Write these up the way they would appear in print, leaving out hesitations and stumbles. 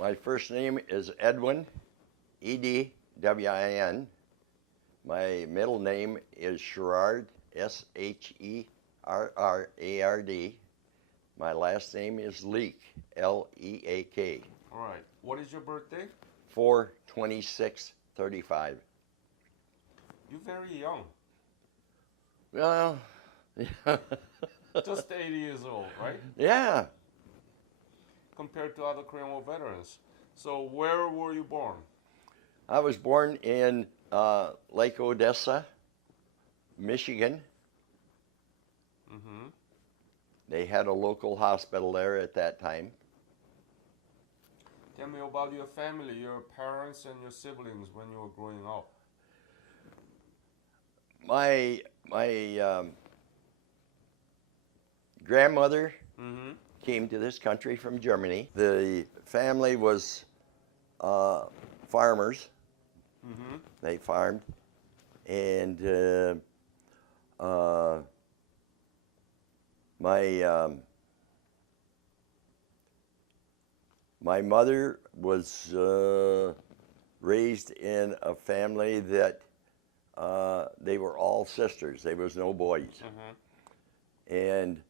My first name is Edwin, Edwin. My middle name is Sherrard, Sherrard. My last name is Leak, Leak. All right. What is your birthday? 4/26/35. You're very young. Well, Just 80 years old, right? yeah. Compared to other Korean War veterans. So where were you born? I was born in Lake Odessa, Michigan. Mm-hmm. They had a local hospital there at that time. Tell me about your family, your parents and your siblings when you were growing up. My grandmother Mm-hmm. came to this country from Germany. The family was farmers. Mm-hmm. They farmed, and my mother was raised in a family that they were all sisters. There was no boys, Mm-hmm. and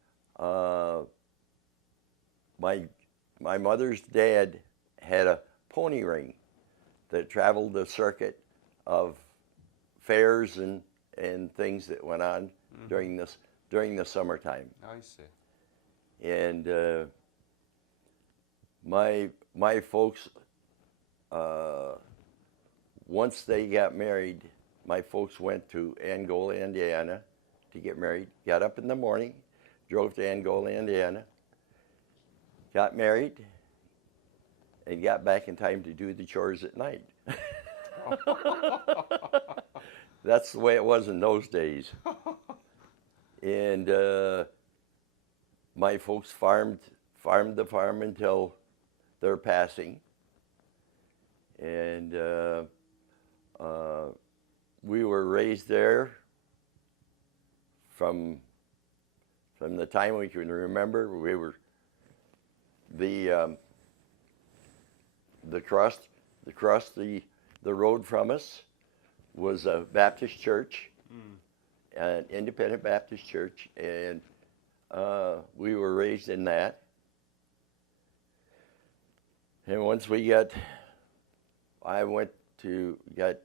my mother's dad had a pony ring that traveled the circuit of fairs and things that went on Mm-hmm. during the summertime. I see. And my folks, once they got married, my folks went to Angola, Indiana, to get married. Got up in the morning, drove to Angola, Indiana, got married, and got back in time to do the chores at night. That's the way it was in those days. And my folks farmed the farm until their passing. And we were raised there from the time we can remember. We were the road from us was a Baptist church, an independent Baptist church, and we were raised in that. And once I got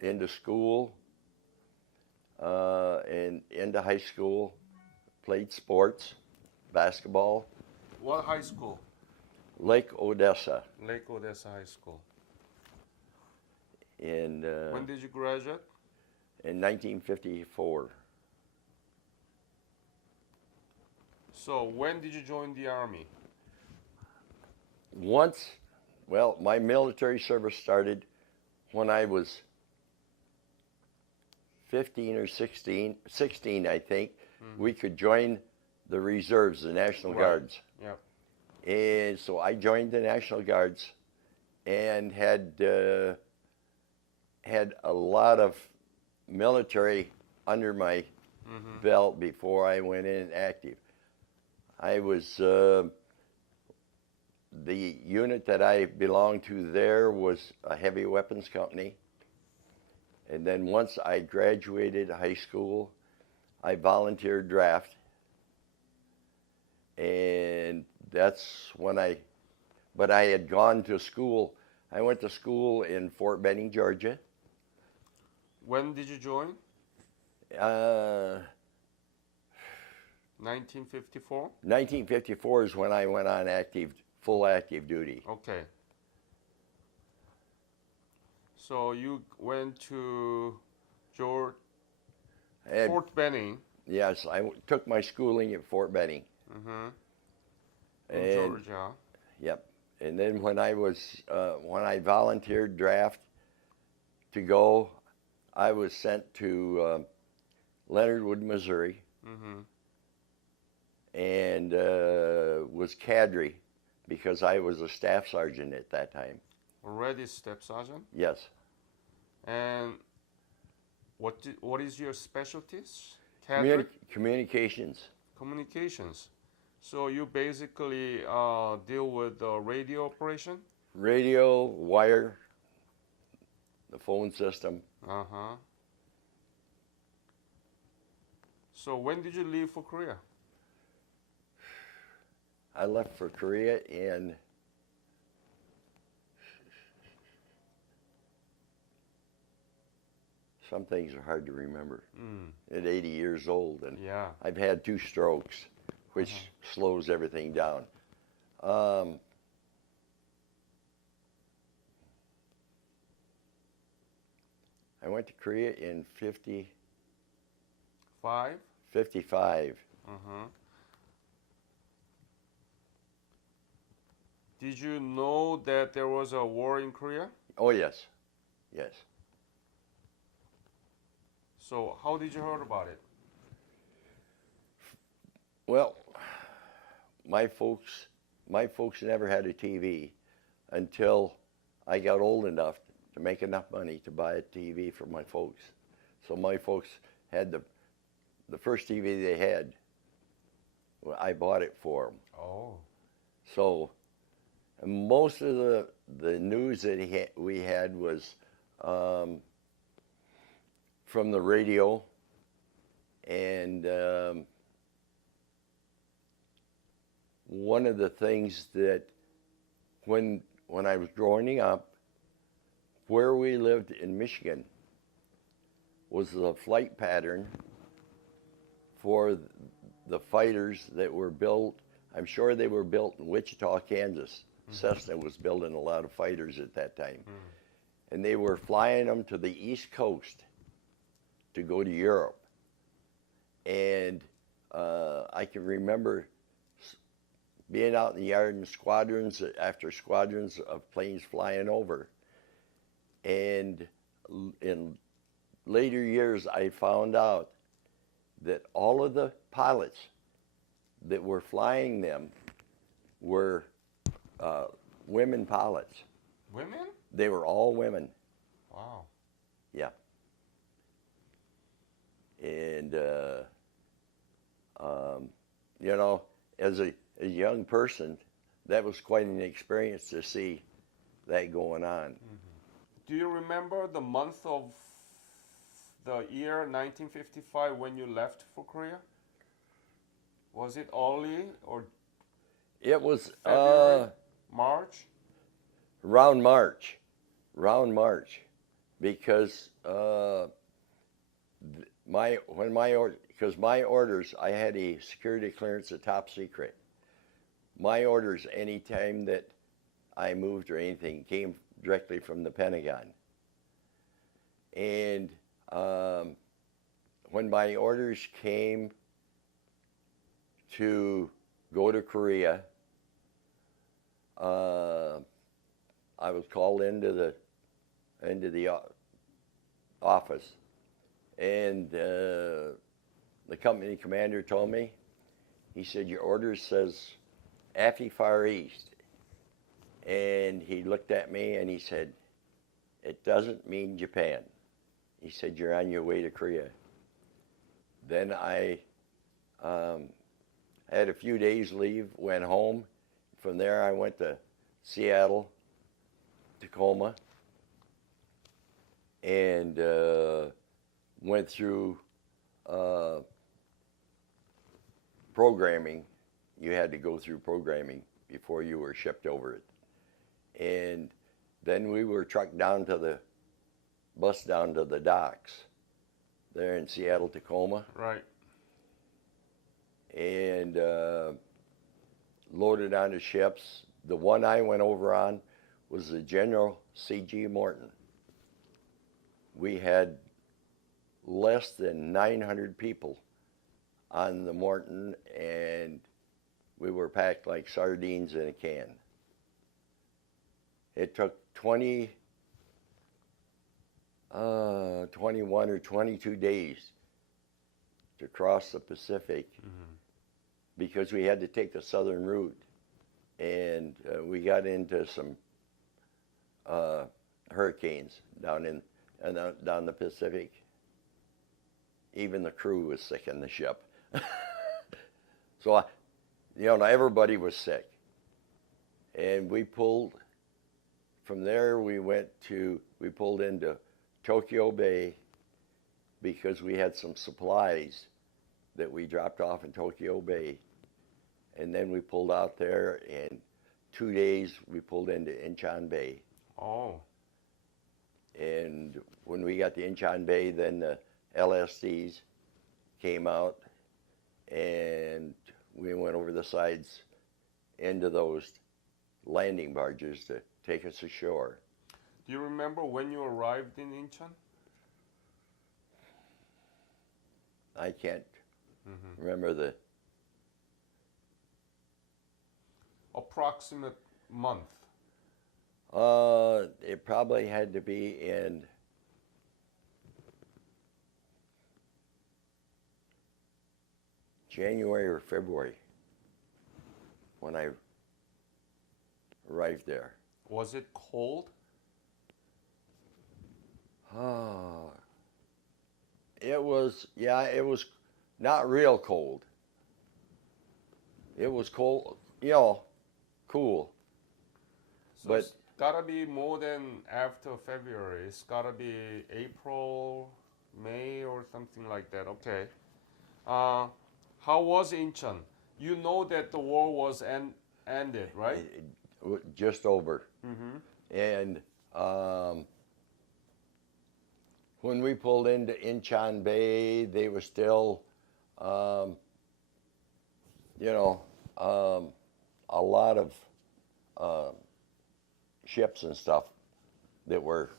into school and into high school, played sports, basketball. What high school? Lake Odessa. Lake Odessa High School. And When did you graduate? in 1954. So when did you join the army? My military service started when I was 15 or 16, I think. Mm-hmm. We could join the reserves, the National Guards. Yeah. And so I joined the National Guards and had a lot of military under my Mm-hmm. belt before I went in active. I was the unit that I belonged to there was a heavy weapons company. And then once I graduated high school, I volunteered draft. And that's when but I had gone to school. I went to school in Fort Benning, Georgia. When did you join? 1954? 1954 is when I went on full active duty. Okay. So you went to Fort Benning. Yes, I took my schooling at Fort Benning. Mm-hmm. In Georgia. Yep. And then when I volunteered draft to go, I was sent to Leonard Wood, Missouri, Mm-hmm. and was cadre because I was a staff sergeant at that time. Already staff sergeant? Yes. And what is your specialties? Cadre? Communications. Communications. So you basically deal with radio operation? radio, wire, the phone system. Uh-huh. So when did you leave for Korea? I left for Korea in some things are hard to remember. At 80 years old, and Yeah. I've had 2 strokes, which slows everything down. I went to Korea in 5? 55. Uh-huh. Did you know that there was a war in Korea? Oh, yes. Yes. So how did you heard about it? Well, my folks never had a TV until I got old enough to make enough money to buy a TV for my folks. So my folks had the first TV they had. Well, I bought it for them. Oh. So most of the news that we had was from the radio, and one of the things that when I was growing up, where we lived in Michigan was the flight pattern for the fighters that were built. I'm sure they were built in Wichita, Kansas. Cessna was building a lot of fighters at that time. And they were flying them to the East Coast to go to Europe. And I can remember being out in the yard in squadrons after squadrons of planes flying over. And in later years, I found out that all of the pilots that were flying them were women pilots. Women? They were all women. Wow. Yeah. And, you know, as a young person, that was quite an experience to see that going on. Do you remember the month of the year 1955 when you left for Korea? Was it early or It was February? March? around March, because my orders, I had a security clearance, a top secret. My orders, anytime that I moved or anything, came directly from the Pentagon. And when my orders came to go to Korea, I was called into the office, and the company commander told me, he said, your order says AFI Far East. And he looked at me and he said, it doesn't mean Japan. He said, you're on your way to Korea. Then I had a few days leave, went home. From there I went to Seattle, Tacoma, and went through programming. You had to go through programming before you were shipped over it. And then we were trucked down to the docks there in Seattle, Tacoma. Right. And loaded onto ships. The one I went over on was the General C.G. Morton. We had less than 900 people on the Morton, and we were packed like sardines in a can. It took 21 or 22 days to cross the Pacific because we had to take the southern route. And we got into some hurricanes down the Pacific. Even the crew was sick in the ship. So, everybody was sick. And we pulled from there we pulled into Tokyo Bay because we had some supplies that we dropped off in Tokyo Bay. And then we pulled out there, and 2 days we pulled into Incheon Bay. Oh. And when we got to Incheon Bay, then the LSCs came out, and we went over the sides into those landing barges to take us ashore. Do you remember when you arrived in Incheon? I can't remember the approximate month. It probably had to be in January or February when I arrived there. Was it cold? It was not real cold. It was cold, cool. So But- it's gotta be more than after February. It's gotta be April, May, or something like that. Okay. How was Incheon? You know that the war was ended, right? Just over. Mm-hmm. And when we pulled into Incheon Bay, they were still, a lot of ships and stuff that were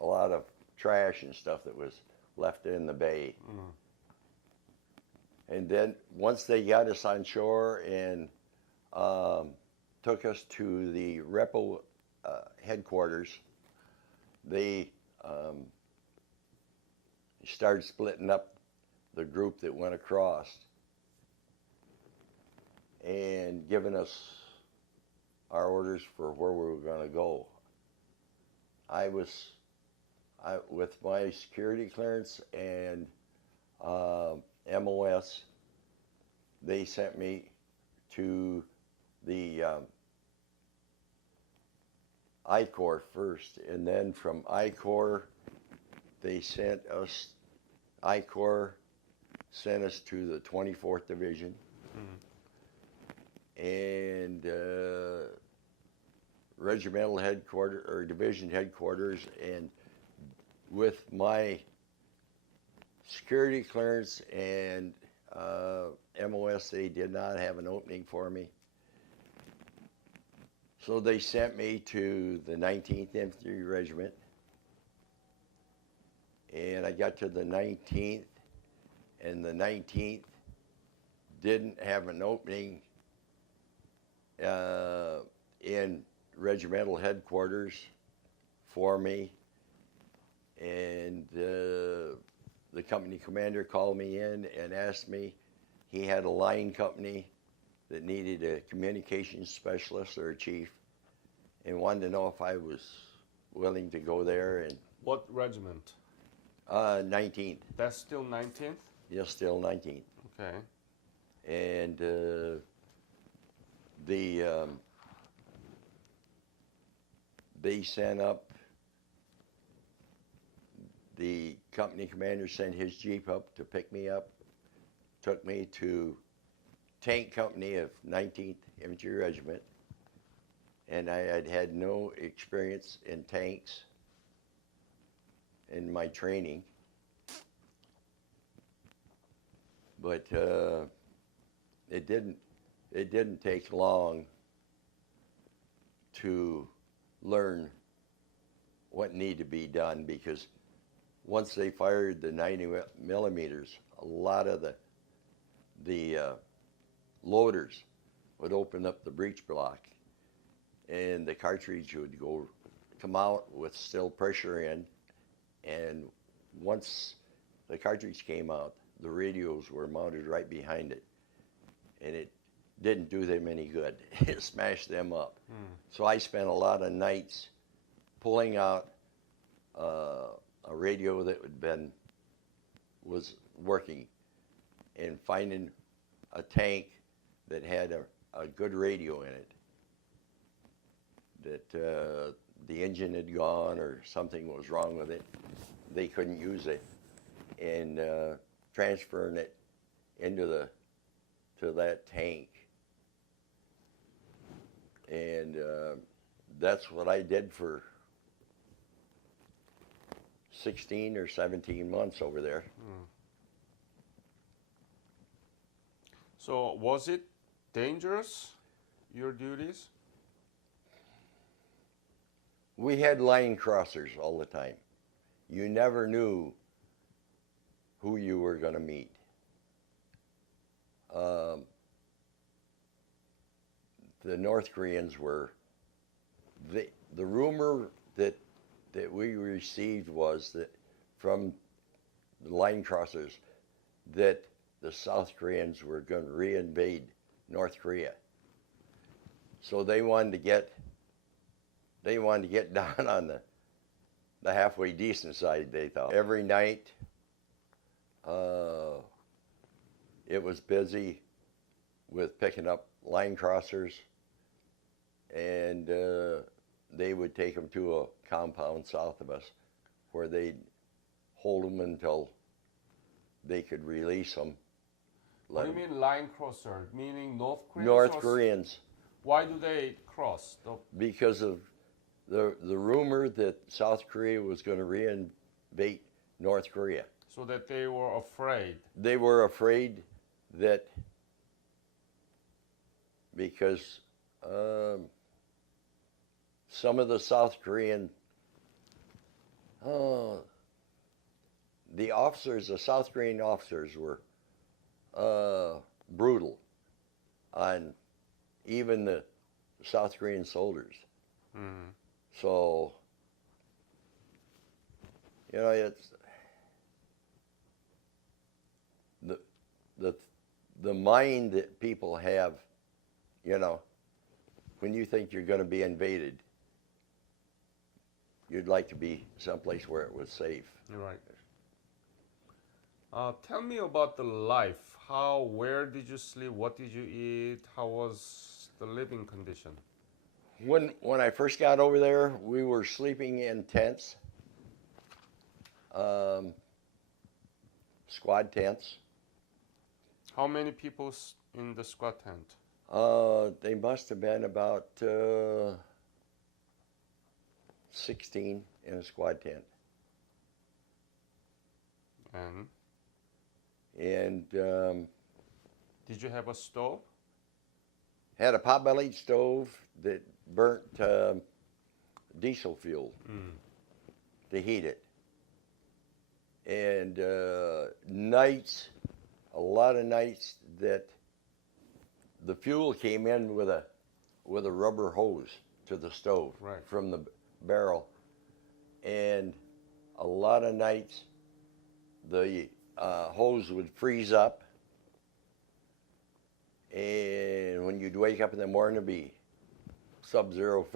a lot of trash and stuff that was left in the bay. Mm. And then once they got us on shore and took us to the Repo headquarters, they started splitting up the group that went across and giving us our orders for where we were going to go. With my security clearance and MOS, they sent me to the I-Corps first, and then from I-Corps, I-Corps sent us to the 24th Division, and regimental headquarters or division headquarters, and with my security clearance and MOS, they did not have an opening for me. So they sent me to the 19th Infantry Regiment, and I got to the 19th, and the 19th didn't have an opening in regimental headquarters for me, and the company commander called me in and asked me, he had a line company that needed a communications specialist or a chief, and wanted to know if I was willing to go there. And What regiment? 19th, That's still 19th? yes, still 19th. Okay. And they sent up, the company commander sent his Jeep up to pick me up, took me to tank company of 19th Infantry Regiment, and I had no experience in tanks in my training, but it didn't take long to learn what needed to be done, because once they fired the 90 millimeters, a lot of the loaders would open up the breech block, and the cartridge would come out with still pressure in, and once the cartridge came out, the radios were mounted right behind it, and it didn't do them any good. It smashed them up. So I spent a lot of nights pulling out a radio that was working, and finding a tank that had a good radio in it that the engine had gone or something was wrong with it. They couldn't use it, and transferring it into to that tank. And that's what I did for 16 or 17 months over there. So was it dangerous, your duties? We had line crossers all the time. You never knew who you were going to meet. The North Koreans were, the rumor that we received was that from the line crossers that the South Koreans were going to reinvade North Korea. So they wanted to get down on the halfway decent side, they thought. Every night it was busy with picking up line crossers, and they would take them to a compound south of us where they'd hold them until they could release them. What do you mean line crosser? Meaning North Koreans? North Koreans. Why do they cross? Because of the rumor that South Korea was going to reinvade North Korea. So that they were afraid. They were afraid that because some of the South Korean, the South Korean officers were brutal on even the South Korean soldiers. Mm-hmm. So, it's the mind that people have, when you think you're going to be invaded, you'd like to be someplace where it was safe. You're right. Tell me about the life. Where did you sleep? What did you eat? How was the living condition? When I first got over there, we were sleeping in tents, squad tents. How many people in the squad tent? They must have been about 16 in a squad tent. And did you have a stove? Had a pot-bellied stove that burnt diesel fuel to heat it. And a lot of nights that the fuel came in with a rubber hose to the stove from the barrel, and a lot of nights the hose would freeze up, and when you'd wake up in the morning, it'd be sub-zero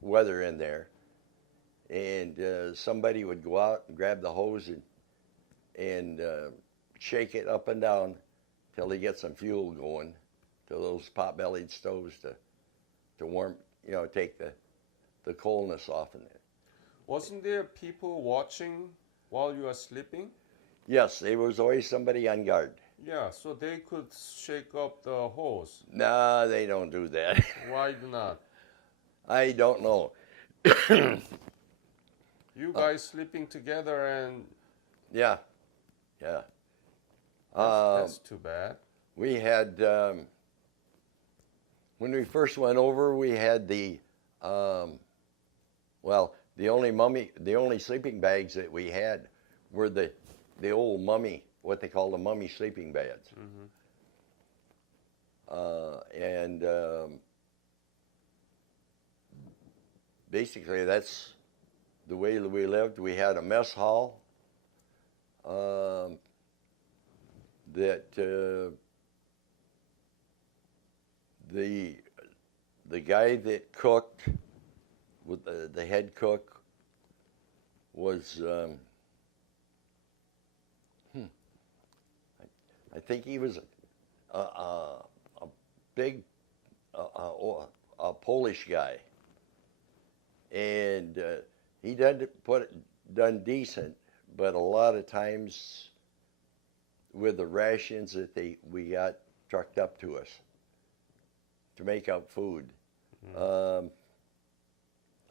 weather in there, and somebody would go out and grab the hose and shake it up and down till they get some fuel going to those pot-bellied stoves to warm, take the coldness off in it. Wasn't there people watching while you were sleeping? Yes, there was always somebody on guard. Yeah, so they could shake up the hose. No, they don't do that. Why not? I don't know. You guys sleeping together and... Yeah. That's too bad. We had, when we first went over, we had the only sleeping bags that we had were the old mummy, what they call the mummy sleeping bags. And basically that's the way that we lived. We had a mess hall that the guy that cooked, with the head cook, was I think he was a big a Polish guy, and he done decent, but a lot of times with the rations that we got trucked up to us to make up food. A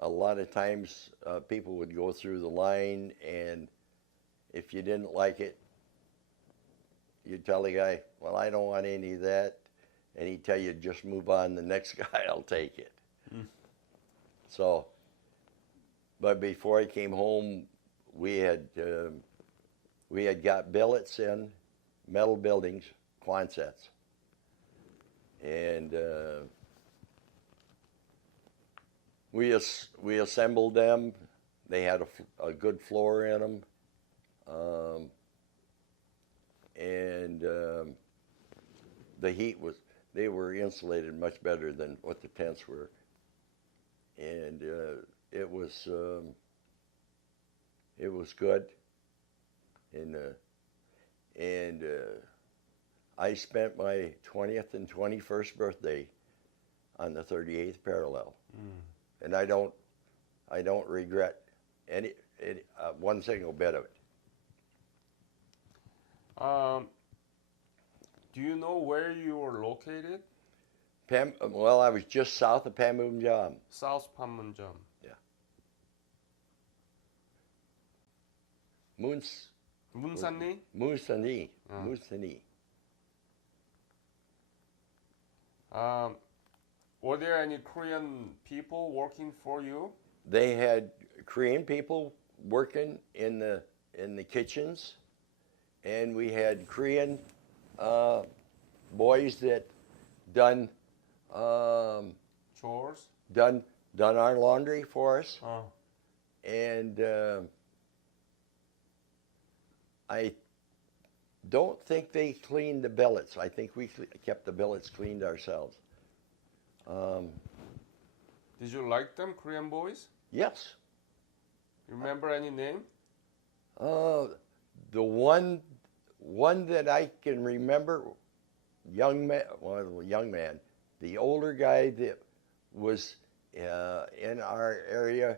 lot of times people would go through the line, and if you didn't like it, you'd tell the guy, well, I don't want any of that. And he'd tell you, just move on, the next guy will take it. So, but before I came home, we had got billets in, metal buildings, Quonsets. And we assembled them. They had a good floor in them. The heat they were insulated much better than what the tents were. And it was good. And I spent my 20th and 21st birthday on the 38th parallel. And I don't regret one single bit of it. Do you know where you were located? Well, I was just south of Panmunjom. South Panmunjom. Yeah. Munsanni? Munsanni. Were there any Korean people working for you? They had Korean people working in the kitchens, and we had Korean boys that done chores, done our laundry for us. And I don't think they cleaned the billets. I think we kept the billets cleaned ourselves. Did you like them, Korean boys? Yes. Remember any name? The one that I can remember, young man. The older guy that was in our area,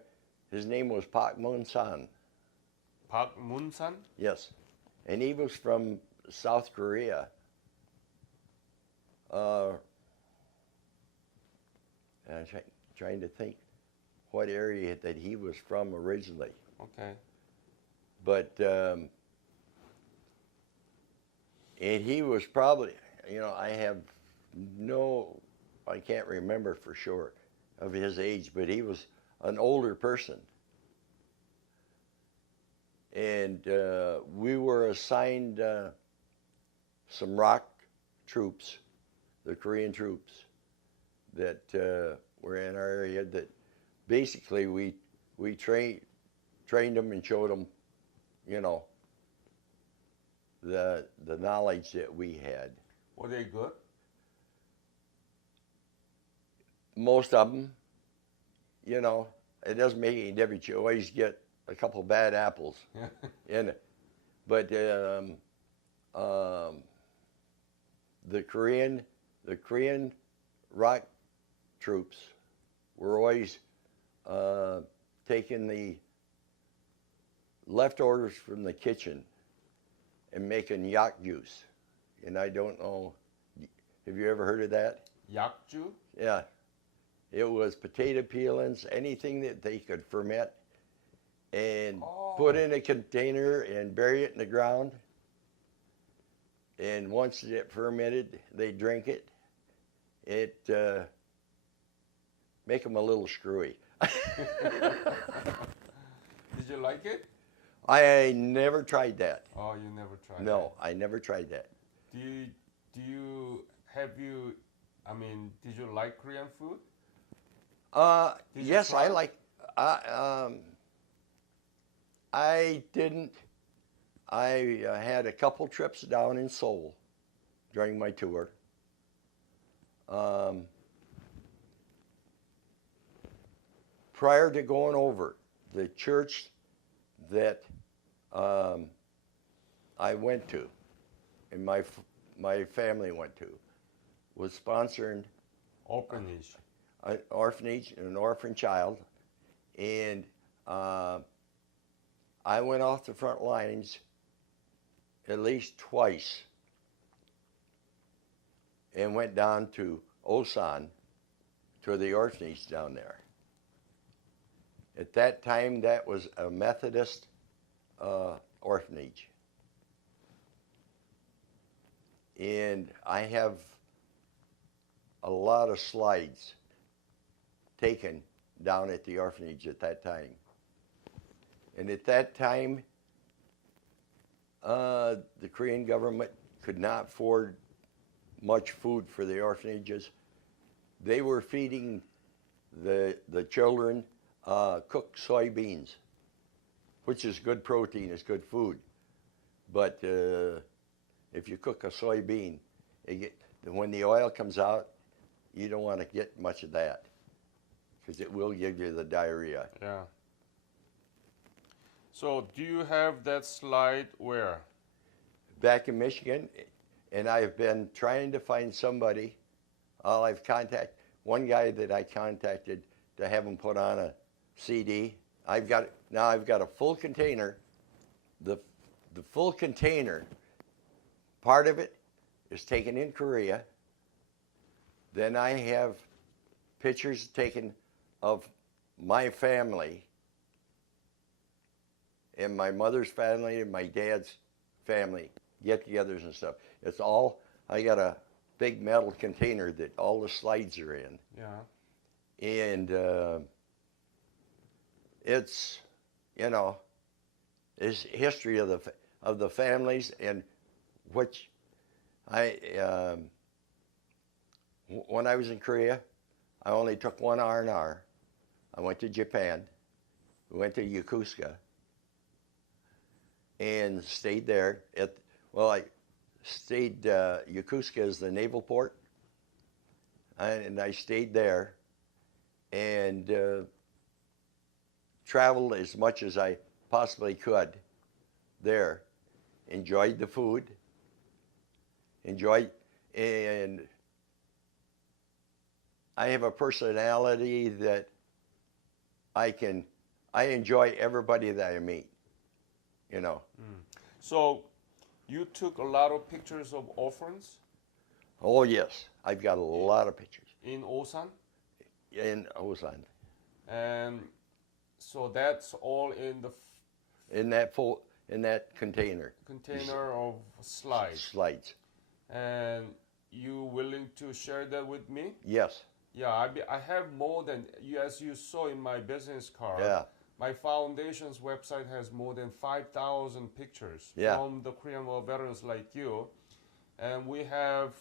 his name was Park Moon-san. Park Moon-san? Yes, and he was from South Korea. I'm trying to think what area that he was from originally. Okay. But and he was probably, I can't remember for sure of his age, but he was an older person. And we were assigned some ROK troops, the Korean troops that were in our area, that basically we trained them and showed them, the knowledge that we had. Were they good? Most of them, it doesn't make any difference. You always get a couple bad apples in it. But the Korean ROK troops were always taking the leftovers from the kitchen and making yak juice. And I don't know, have you ever heard of that? Yakju? Yeah. It was potato peelings, anything that they could ferment, and put in a container and bury it in the ground. And once it fermented, they drink it. It make them a little screwy. Did you like it? I never tried that. Oh, you never tried No, that. I never tried that. Did you like Korean food? Yes, I like. I didn't. I had a couple trips down in Seoul during my tour. Prior to going over, the church that I went to, and my family went to, was sponsoring Orphanage. an orphanage and an orphan child, And I went off the front lines at least twice and went down to Osan to the orphanage down there. At that time, that was a Methodist orphanage. And I have a lot of slides taken down at the orphanage at that time. And at that time, the Korean government could not afford much food for the orphanages. They were feeding the children cooked soybeans, which is good protein, it's good food. But if you cook a soybean, when the oil comes out, you don't want to get much of that because it will give you the diarrhea. Yeah. So do you have that slide where? Back in Michigan, and I've been trying to find somebody. I've contacted one guy that I contacted to have him put on a CD. I've got a full container. The full container, part of it is taken in Korea. Then I have pictures taken of my family and my mother's family and my dad's family, get-togethers and stuff. It's all, I got a big metal container that all the slides are in. Yeah. And it's, you know, it's history of the families, and which when I was in Korea, I only took one R&R. I went to Japan, we went to Yokosuka, and stayed there. I stayed, Yokosuka is the naval port, and I stayed there and traveled as much as I possibly could there. Enjoyed the food, and I have a personality that I enjoy everybody that I meet, you know. So you took a lot of pictures of orphans Oh yes, I've got a lot of pictures in Osan? in Osan. And so that's all in the In that container. container of slides. Slides. And you willing to share that with me? Yes. Yeah, I have more than, as you saw in my business card. Yeah. My foundation's website has more than 5,000 pictures from the Korean War veterans like you. And we have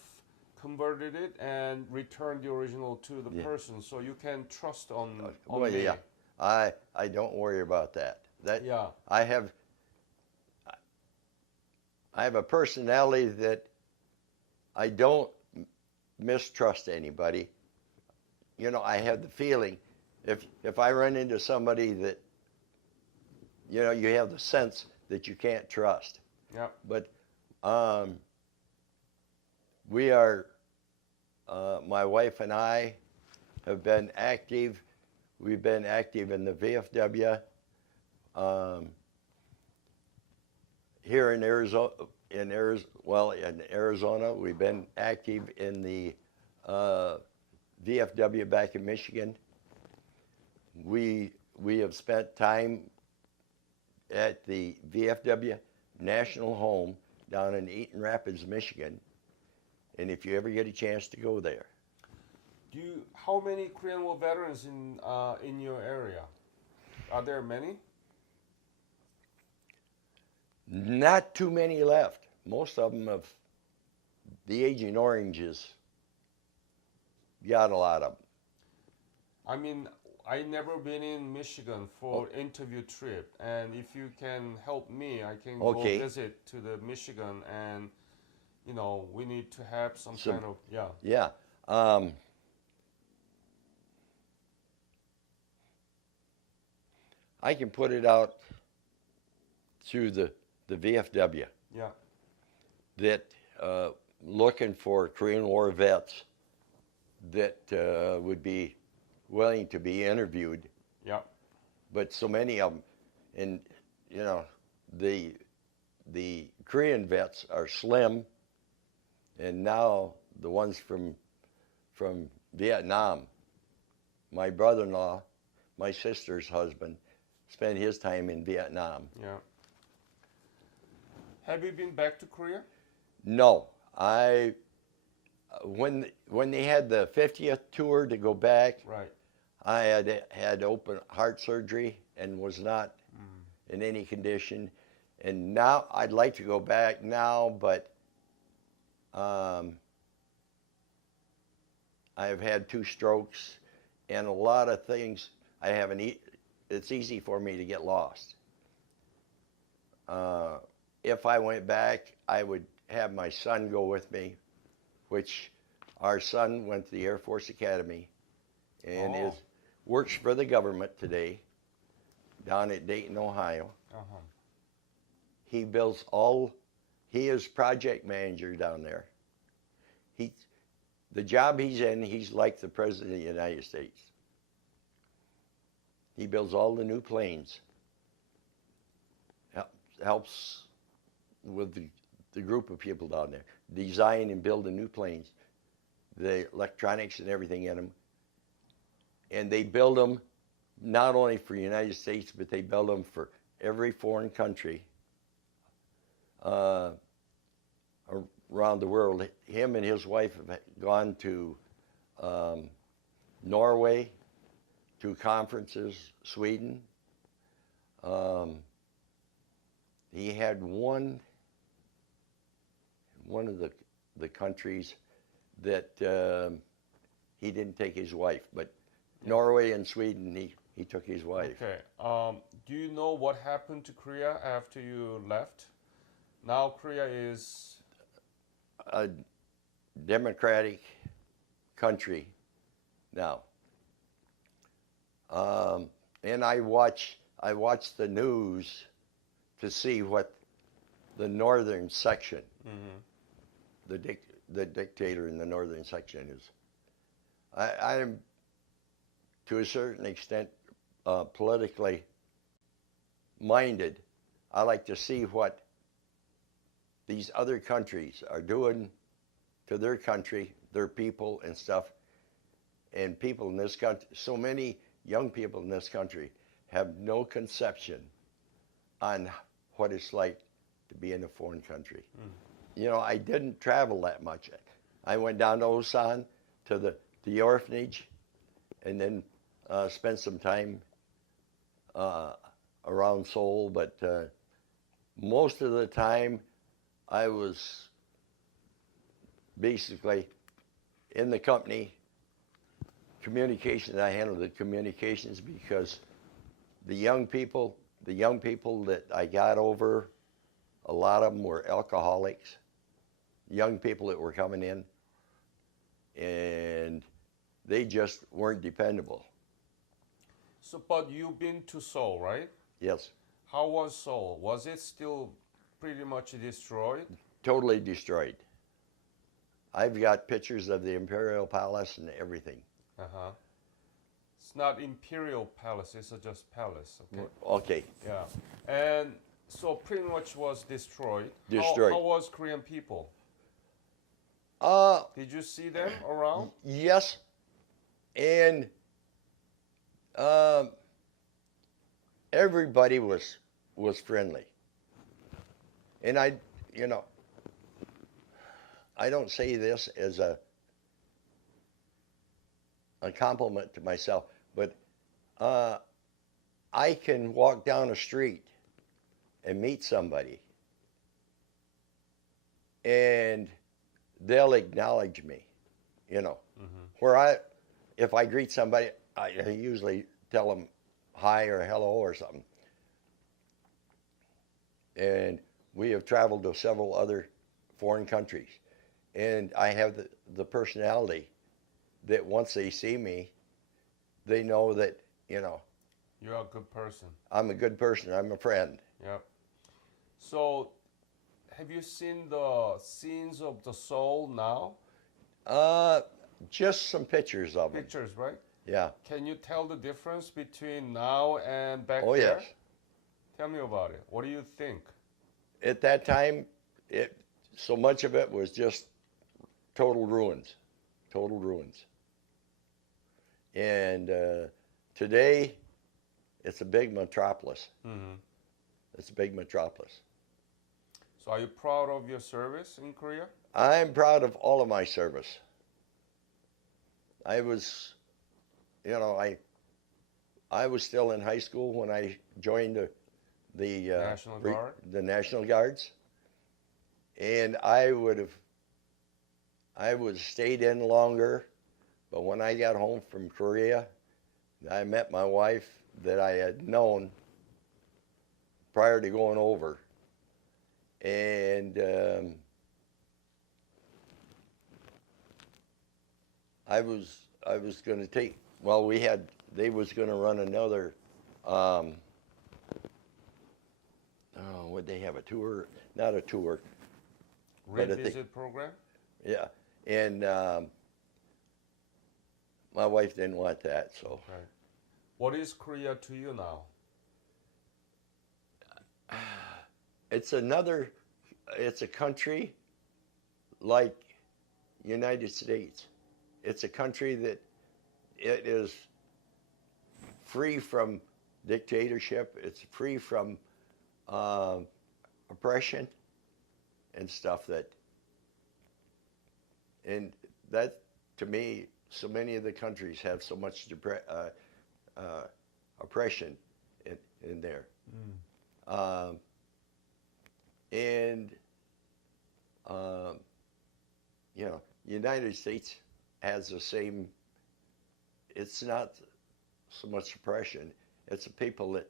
converted it and returned the original to the person. So you can trust on me. Yeah. I don't worry about that. Yeah. I have a personality that I don't mistrust anybody. You know, I have the feeling if I run into somebody that, you know, you have the sense that you can't trust. Yeah. But we are, my wife and I have been active. We've been active in the VFW. Here in Arizona, we've been active in the VFW back in Michigan. We have spent time at the VFW National Home down in Eaton Rapids, Michigan. And if you ever get a chance to go there. How many Korean War veterans in your area? Are there many? Not too many left. Most of them have, the Agent Oranges got a lot of them. I mean, I never been in Michigan for interview trip, and if you can help me, I can go visit to the Michigan, and you know, we need to have some kind of Yeah. I can put it out through the VFW. Yeah. That looking for Korean War vets that would be willing to be interviewed. Yeah. but so many of them, and you know, the Korean vets are slim, and now the ones from Vietnam. My brother-in-law, my sister's husband, spent his time in Vietnam. Yeah. Have you been back to Korea? No, when they had the 50th tour to go back, Right. I had open heart surgery and was not in any condition. And now I'd like to go back now, but I have had 2 strokes and a lot of things I haven't it's easy for me to get lost. If I went back, I would have my son go with me, which our son went to the Air Force Academy and works for the government today down at Dayton, Ohio. Uh-huh. He is project manager down there. The job he's in, he's like the President of the United States. He builds all the new planes. Helps with the group of people down there. Design and build the new planes. The electronics and everything in them. And they build them not only for the United States, but they build them for every foreign country around the world. Him and his wife have gone to Norway, to conferences, Sweden. He had one of the countries that he didn't take his wife, but Norway and Sweden, he took his wife. Okay. Do you know what happened to Korea after you left? Now Korea is A democratic country now. And I watch the news to see what the northern section, the dictator in the northern section is. I am, to a certain extent, politically minded. I like to see what these other countries are doing to their country, their people and stuff. And people in this country, so many young people in this country have no conception on what it's like to be in a foreign country. You know, I didn't travel that much. I went down to Osan to the orphanage and then spent some time around Seoul, but most of the time I was basically in the company. Communications, I handled the communications because the young people that I got over, a lot of them were alcoholics, young people that were coming in, and they just weren't dependable. so. But you've been to Seoul, right? Yes, How was Seoul? Was it still pretty much destroyed? totally destroyed. I've got pictures of the Imperial Palace and everything. Uh-huh. It's not Imperial Palace, it's just palace, okay? Okay, Yeah. And so pretty much was destroyed. Destroyed. How was Korean people? Did you see them around? yes, and everybody was friendly. And I don't say this as a compliment to myself, but I can walk down a street and meet somebody, and they'll acknowledge me, Where if I greet somebody, I usually tell them hi or hello or something. And we have traveled to several other foreign countries, and I have the personality that once they see me, they know that, You're a good person. I'm a good person, I'm a friend. Yeah. So have you seen the scenes of the Seoul now? Just some pictures of them. Pictures, right? Yeah. Can you tell the difference between now and back Oh, there? yes. Tell me about it. What do you think? At that time, so much of it was just total ruins, total ruins. And today, it's a big metropolis. Mm-hmm. It's a big metropolis. So are you proud of your service in Korea? I'm proud of all of my service. I was, you know, I was still in high school when I joined the National Guard? the National Guards, and I would have stayed in longer, but when I got home from Korea, I met my wife that I had known prior to going over, and I was going to take. Well, they was going to run another. Oh, would they have a tour? Not a tour. But I think- Revisit program? Yeah, and my wife didn't want that, so Okay. What is Korea to you now? it's a country like United States. It's a country that it is free from dictatorship. It's free from oppression and stuff and that to me, so many of the countries have so much oppression in there. And you know, United States has the same. It's not so much oppression. It's the people that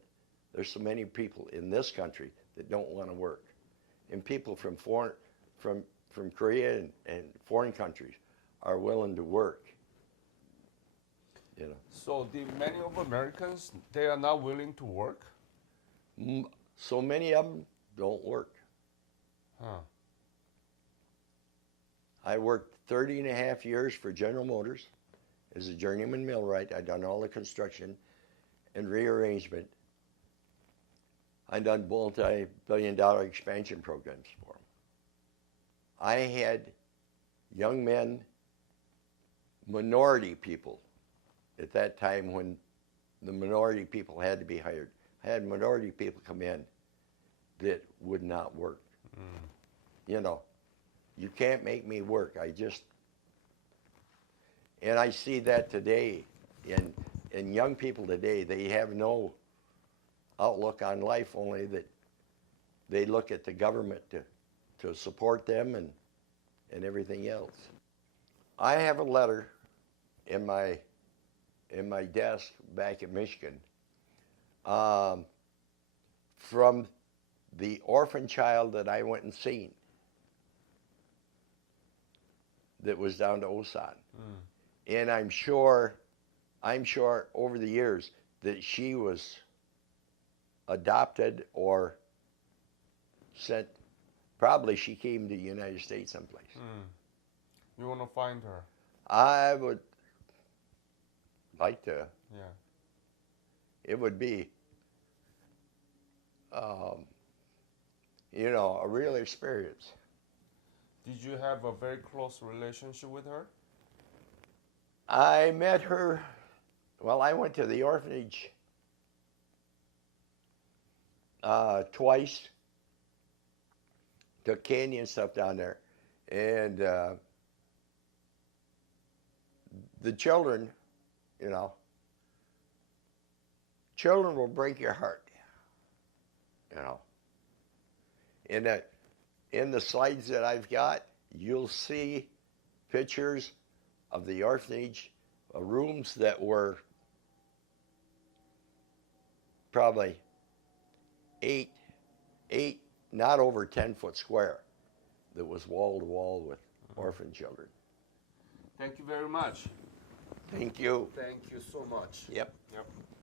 there's so many people in this country that don't want to work, and people from Korea and foreign countries are willing to work. You know, So the many of Americans, they are not willing to work? so many of them don't work. Huh. I worked 30 and a half years for General Motors as a journeyman millwright. I'd done all the construction and rearrangement. I'd done multi-billion-dollar expansion programs for them. I had young men, minority people, at that time when the minority people had to be hired. I had minority people come in that would not work. You know, you can't make me work. And I see that today in young people today. They have no outlook on life, only that they look at the government to support them and everything else. I have a letter in my desk back in Michigan from the orphan child that I went and seen that was down to Osan. And I'm sure over the years that she was adopted or sent. Probably she came to the United States someplace. You want to find her? I would like to. Yeah. It would be, you know, a real experience. Did you have a very close relationship with her? I met her. Well, I went to the orphanage twice. Took candy and stuff down there, and the children, you know, children will break your heart. You know, in the slides that I've got, you'll see pictures of the orphanage, rooms that were probably eight, not over 10 foot square, that was wall to wall with orphan children. Thank you very much. Thank you. Thank you so much. Yep. Yep.